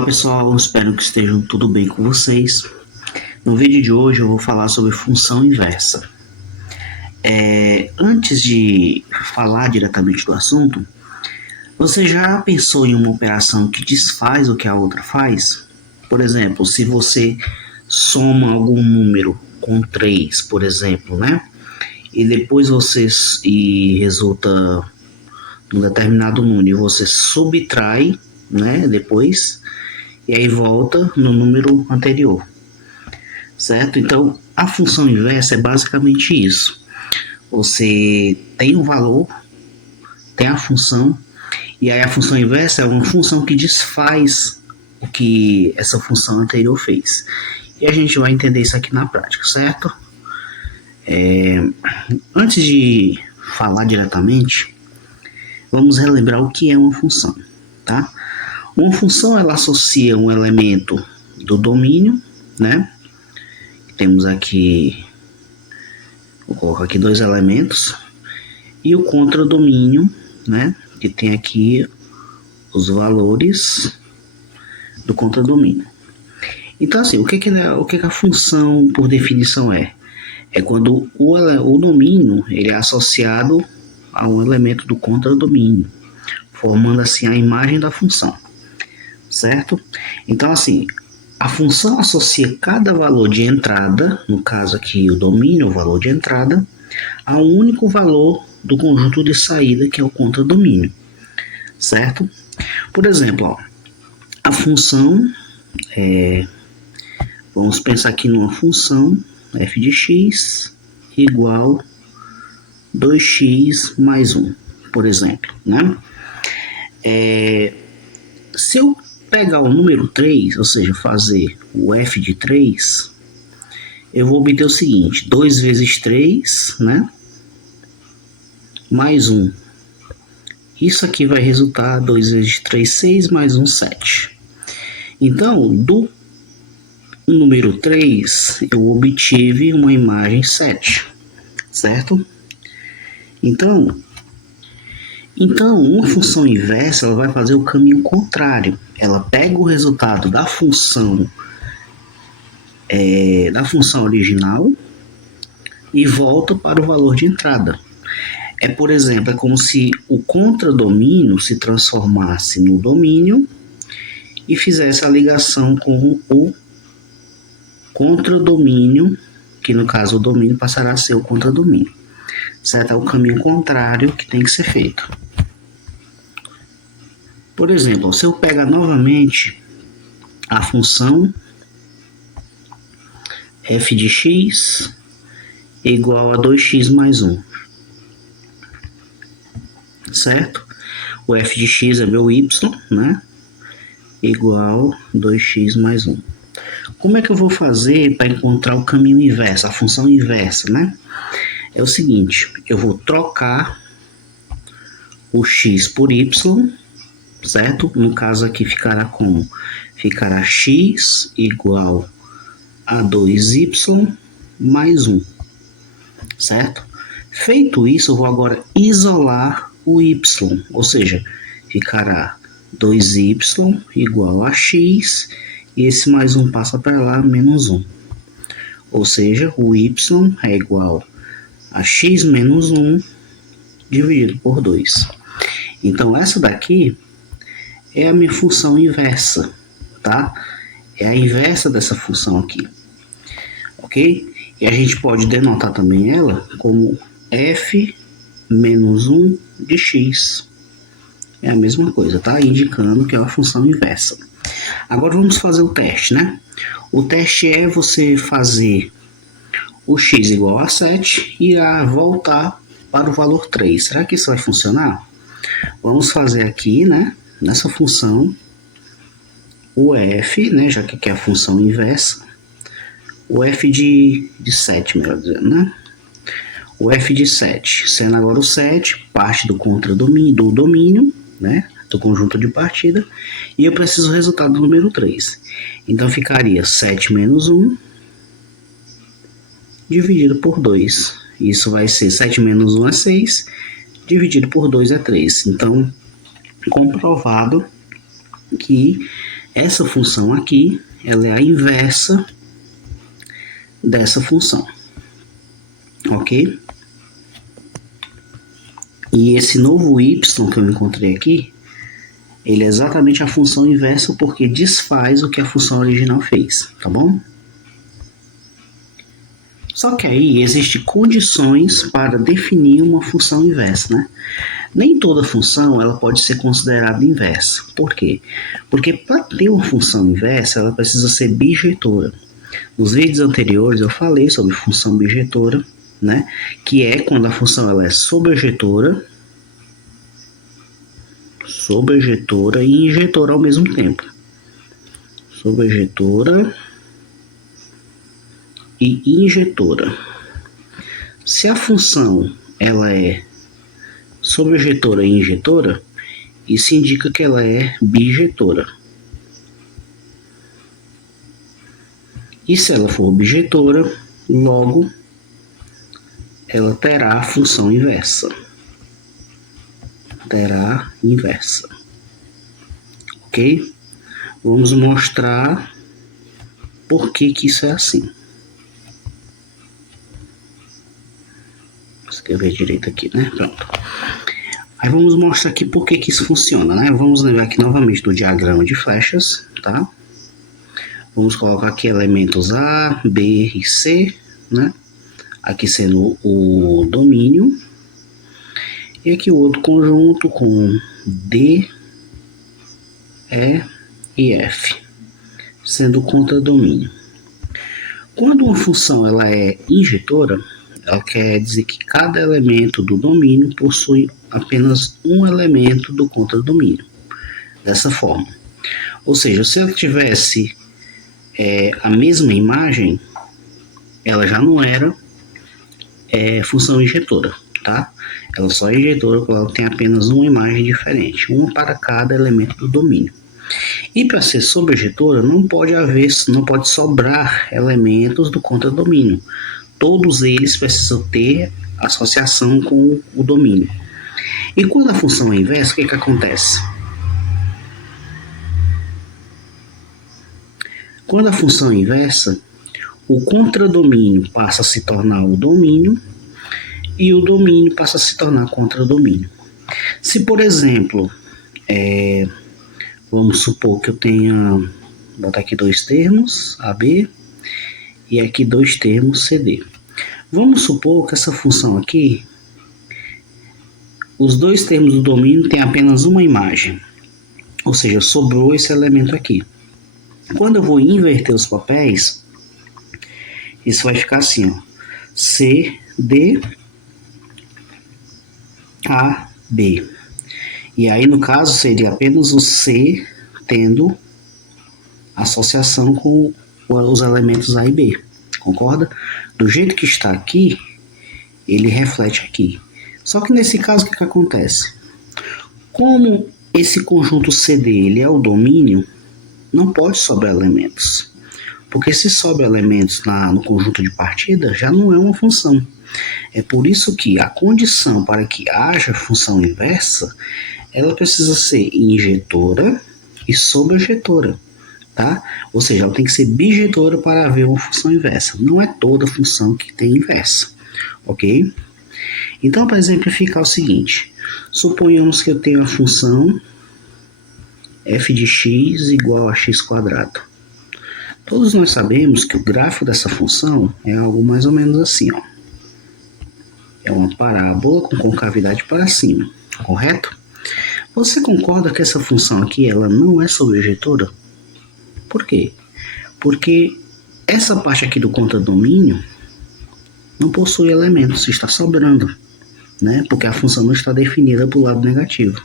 Olá pessoal, espero que estejam tudo bem com vocês. No vídeo de hoje eu vou falar sobre função inversa. Antes de falar diretamente do assunto, você já pensou em uma operação que desfaz o que a outra faz? Por exemplo, se você soma algum número com 3, por exemplo, né? E depois resulta num determinado número e você subtrai, né? Depois, e aí volta no número anterior, certo? Então, a função inversa é basicamente isso. Você tem um valor, tem a função, e aí a função inversa é uma função que desfaz o que essa função anterior fez. E a gente vai entender isso aqui na prática, certo? Antes de falar diretamente, vamos relembrar o que é uma função, tá? Uma função, ela associa um elemento do domínio, né? Temos aqui, vou colocar aqui dois elementos, e o contradomínio, né? Que tem aqui os valores do contradomínio. Então, assim, o que a função, por definição, é? É quando o domínio ele é associado a um elemento do contradomínio, formando assim a imagem da função, certo? Então, assim, a função associa cada valor de entrada, no caso aqui o domínio, o valor de entrada, a um único valor do conjunto de saída, que é o contradomínio, certo? Por exemplo, ó, a função, vamos pensar aqui numa função f de x igual 2x mais 1, por exemplo, né? Se eu pegar o número 3, ou seja, fazer o f de 3, eu vou obter o seguinte: 2 vezes 3, né? Mais 1. Isso aqui vai resultar 2 vezes 3, 6, mais 1, 7. Então, do número 3, eu obtive uma imagem 7, certo? Então, uma função inversa ela vai fazer o caminho contrário. Ela pega o resultado da função original e volta para o valor de entrada. Por exemplo, é como se o contradomínio se transformasse no domínio e fizesse a ligação com o contradomínio, que no caso o domínio passará a ser o contradomínio, certo? É o caminho contrário que tem que ser feito. Por exemplo, se eu pegar novamente a função f de x igual a 2x mais 1, certo? O f de x é meu y, né? Igual 2x mais 1. Como é que eu vou fazer para encontrar o caminho inverso, a função inversa, né? É o seguinte, eu vou trocar o x por y, certo? No caso aqui ficará x igual a 2y mais 1, certo? Feito isso, eu vou agora isolar o y, ou seja, ficará 2y igual a x, e esse mais 1 passa para lá, menos 1. Ou seja, o y é igual a x menos 1 dividido por 2. Então, essa daqui é a minha função inversa, tá? É a inversa dessa função aqui, ok? E a gente pode denotar também ela como f menos 1 de x. É a mesma coisa, tá? Indicando que é uma função inversa. Agora vamos fazer o teste, né? O teste é você fazer o x igual a 7 e voltar para o valor 3. Será que isso vai funcionar? Vamos fazer aqui, né? Nessa função, o f, né? Já que é a função inversa, o f de 7, melhor dizendo, né? O f de 7, sendo agora o 7, parte do domínio, né? Do conjunto de partida, e eu preciso do resultado do número 3. Então ficaria 7 menos 1 dividido por 2. Isso vai ser 7 menos 1 é 6, dividido por 2 é 3. Então, comprovado que Essa função aqui, ela é a inversa dessa função, ok? E esse novo y que eu encontrei aqui, ele é exatamente a função inversa porque desfaz o que a função original fez, tá bom? Só que aí existem condições para definir uma função inversa, né? Nem toda função ela pode ser considerada inversa. Por quê? Porque para ter uma função inversa, ela precisa ser bijetora. Nos vídeos anteriores eu falei sobre função bijetora, né? Que é quando a função ela é sobrejetora e injetora ao mesmo tempo. Sobrejetora e injetora. Se a função ela é sobrejetora e injetora, isso indica que ela é bijetora. E se ela for bijetora, logo ela terá a função inversa. Terá inversa. Ok? Vamos mostrar por que isso é assim. Vou escrever direito aqui, né? Pronto. Aí vamos mostrar aqui por que isso funciona, né? Vamos lembrar aqui novamente do diagrama de flechas, tá? Vamos colocar aqui elementos A, B e C, né? Aqui sendo o domínio. E aqui o outro conjunto com D, E e F, sendo o contradomínio. Quando uma função ela é injetora, ela quer dizer que cada elemento do domínio possui apenas um elemento do contradomínio. Dessa forma. Ou seja, se ela tivesse a mesma imagem, ela já não era função injetora, tá? Ela só é injetora quando ela tem apenas uma imagem diferente, uma para cada elemento do domínio. E para ser sobrejetora não pode sobrar elementos do contradomínio. Todos eles precisam ter associação com o domínio. E quando a função é inversa, o que acontece? Quando a função é inversa, o contradomínio passa a se tornar o domínio e o domínio passa a se tornar contradomínio. Se, por exemplo, vamos supor que eu tenha, vou botar aqui dois termos, AB, e aqui dois termos, CD. Vamos supor que essa função aqui, os dois termos do domínio têm apenas uma imagem, ou seja, sobrou esse elemento aqui. Quando eu vou inverter os papéis, isso vai ficar assim, ó, CD, AB. E aí, no caso, seria apenas o C tendo associação com os elementos A e B. Concorda? Do jeito que está aqui, ele reflete aqui. Só que nesse caso, o que acontece? Como esse conjunto CD ele é o domínio, não pode sobrar elementos. Porque se sobra elementos no conjunto de partida, já não é uma função. É por isso que a condição para que haja função inversa, ela precisa ser injetora e sobrejetora, tá? Ou seja, ela tem que ser bijetora para haver uma função inversa. Não é toda função que tem inversa, ok? Então, para exemplificar o seguinte, suponhamos que eu tenho a função f de x igual a x quadrado. Todos nós sabemos que o gráfico dessa função é algo mais ou menos assim, ó. É uma parábola com concavidade para cima, correto? Você concorda que essa função aqui ela não é sobrejetora? Por quê? Porque essa parte aqui do contradomínio não possui elementos, está sobrando, né? Porque a função não está definida para o lado negativo.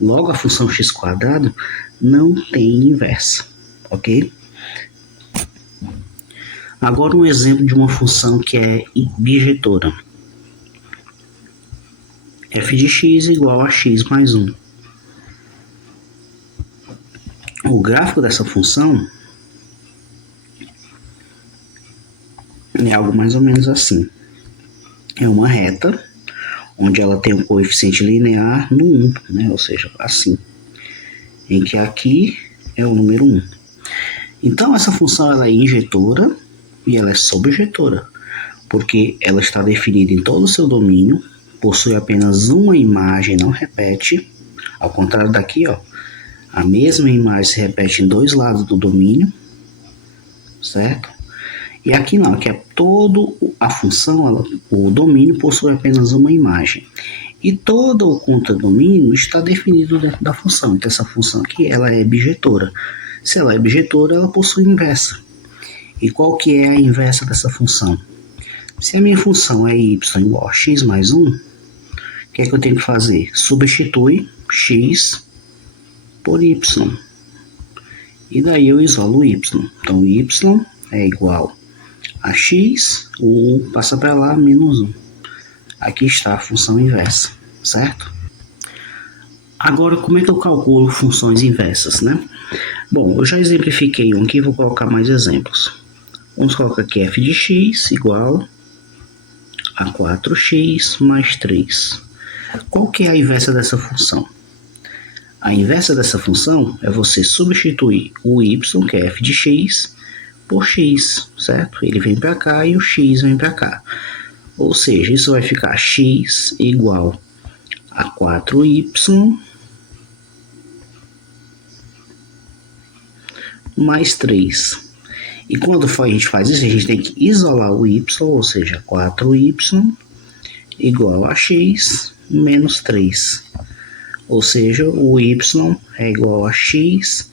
Logo, a função x quadrado não tem inversa, ok? Agora um exemplo de uma função que é bijetora. f de x igual a x mais 1. O gráfico dessa função é algo mais ou menos assim. É uma reta, onde ela tem um coeficiente linear no 1, né? Ou seja, assim. Em que aqui é o número 1. Então, essa função ela é injetora e ela é sobjetora, porque ela está definida em todo o seu domínio, possui apenas uma imagem, não repete, ao contrário daqui, ó, a mesma imagem se repete em dois lados do domínio, certo? E aqui não, aqui é todo a função, o domínio possui apenas uma imagem. E todo o contradomínio está definido dentro da função. Então essa função aqui, ela é bijetora. Se ela é bijetora, ela possui inversa. E qual que é a inversa dessa função? Se a minha função é y igual a x mais 1, o que é que eu tenho que fazer? Substitui x por y. E daí eu isolo o y. Então y é igual a x, o 1 passa para lá, menos 1. Aqui está a função inversa, certo? Agora, como é que eu calculo funções inversas, né? Bom, eu já exemplifiquei um aqui, vou colocar mais exemplos. Vamos colocar aqui f de x igual a 4x mais 3. Qual que é a inversa dessa função? A inversa dessa função é você substituir o y, que é f de x, por x, certo? Ele vem para cá e o x vem para cá. Ou seja, isso vai ficar x igual a 4y mais 3. E quando a gente faz isso, a gente tem que isolar o y, ou seja, 4y igual a x menos 3. Ou seja, o y é igual a x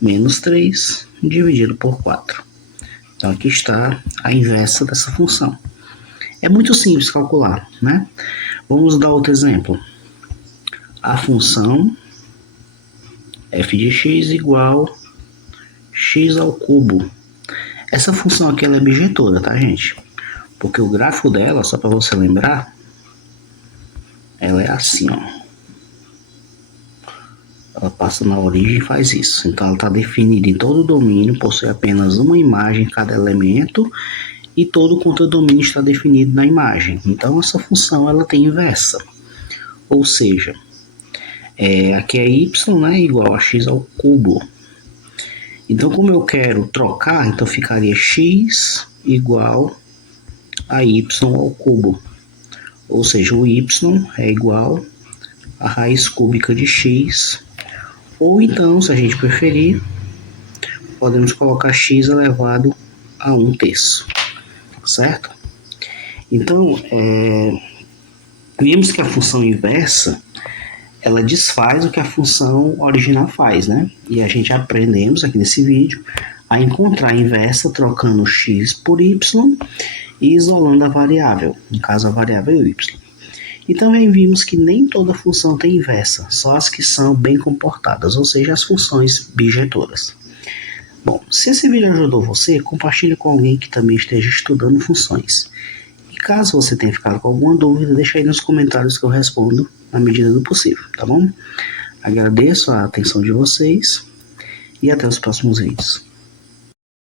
menos 3 dividido por 4. Então aqui está a inversa dessa função. É muito simples calcular, né? Vamos dar outro exemplo. A função f de x igual x ao cubo. Essa função aqui ela é bijetora, tá, gente? Porque o gráfico dela, só para você lembrar, ela é assim, ó. Ela passa na origem e faz isso. Então ela está definida em todo o domínio, possui apenas uma imagem em cada elemento e todo o contradomínio está definido na imagem. Então essa função ela tem inversa. Ou seja, aqui é y, né, igual a x ao cubo. Então como eu quero trocar, então ficaria x igual a y ao cubo. Ou seja, o y é igual a raiz cúbica de x. Ou então, se a gente preferir, podemos colocar x elevado a 1/3, certo? Então, vimos que a função inversa, ela desfaz o que a função original faz, né? E a gente aprendemos aqui nesse vídeo a encontrar a inversa trocando x por y e isolando a variável, no caso a variável y. E também vimos que nem toda função tem inversa, só as que são bem comportadas, ou seja, as funções bijetoras. Bom, se esse vídeo ajudou você, compartilhe com alguém que também esteja estudando funções. E caso você tenha ficado com alguma dúvida, deixa aí nos comentários que eu respondo na medida do possível, tá bom? Agradeço a atenção de vocês e até os próximos vídeos.